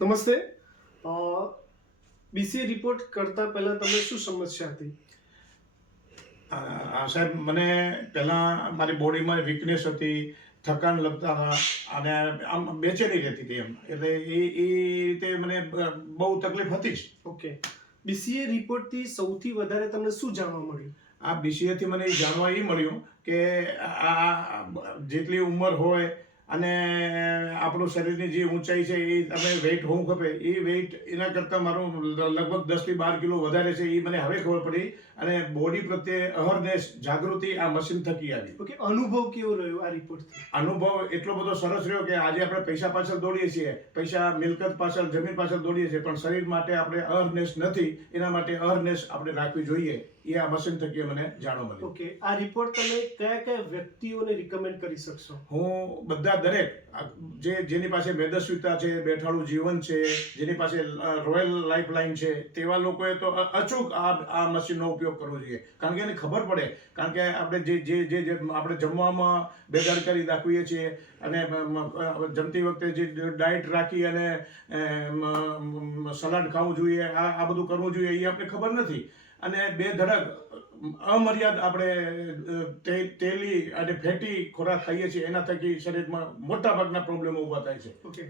નમસ્તે. BCA report કરતા પહેલા તમને શું સમસ્યા હતી? સાહેબ, મને પહેલાં મારી બોડીમાં વીકનેસ હતી, થકાન લગતા હતા અને આમ બેચેની રહેતી હતી એમ. એટલે એ રીતે મને બહુ તકલીફ હતી જ. ઓકે. બીસીએ રિપોર્ટથી સૌથી વધારે તમને શું જાણવા મળ્યું? આ બીસીએથી મને એ જાણવા એ મળ્યું કે આ જેટલી ઉંમર હોય અને આપણું શરીરની જે ઊંચાઈ છે એ તમે વેઇટ હોવું ખપે એ વેઇટ એના કરતાં મારું લગભગ 10 થી 12 કિલો વધારે છે એ મને હવે ખબર પડી. અને બોડી પ્રત્યે અવેરનેસ, જાગૃતિ આ મશીન થકી આવી. ઓકે. અનુભવ કેવો રહ્યો આ રિપોર્ટથી? અનુભવ એટલો બધો સરસ રહ્યો કે આજે આપણે પૈસા પાછળ દોડીએ છીએ, પૈસા મિલકત પાછળ, જમીન પાછળ દોડીએ છીએ, પણ શરીર માટે આપણે અવેરનેસ નથી. એના માટે અવેરનેસ આપણે રાખવી જોઈએ. એ આ મશીન થકી મને જાણવા મળ્યું. ઓકે. આ રિપોર્ટ તમે કયા કયા વ્યક્તિઓને રિકમેન્ડ કરી શકશો? હું દરેક જેની પાસે મેદસ્વીતા છે, બેઠાડું જીવન છે, જેની પાસે રોયલ લાઈફલાઈન છે, તેવા લોકોએ તો અચૂક આ મશીનનો ઉપયોગ કરવો જોઈએ. કારણ કે એને ખબર પડે. કારણ કે આપણે જે આપણે જમવામાં બેદરકારી દાખવીએ છીએ અને જમતી વખતે જે ડાયટ રાખી અને સલાડ ખાવું જોઈએ, આ બધું કરવું જોઈએ, એ આપણે ખબર નથી. અને બેધડક અમર્યાદ આપણે તેલી અને ફેટી ખોરાક ખાઈએ છીએ. એના થકી શરીરમાં મોટા ભાગના પ્રોબ્લેમો ઊભા થાય છે. ઓકે.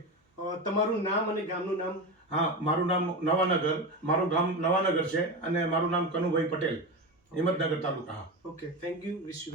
તમારું નામ અને ગામનું નામ? હા, મારું નામ નવાનગર, મારું ગામ નવાનગર છે અને મારું નામ Kanubhai Patel, Himmatnagar taluka. Okay. Thank you. Wish you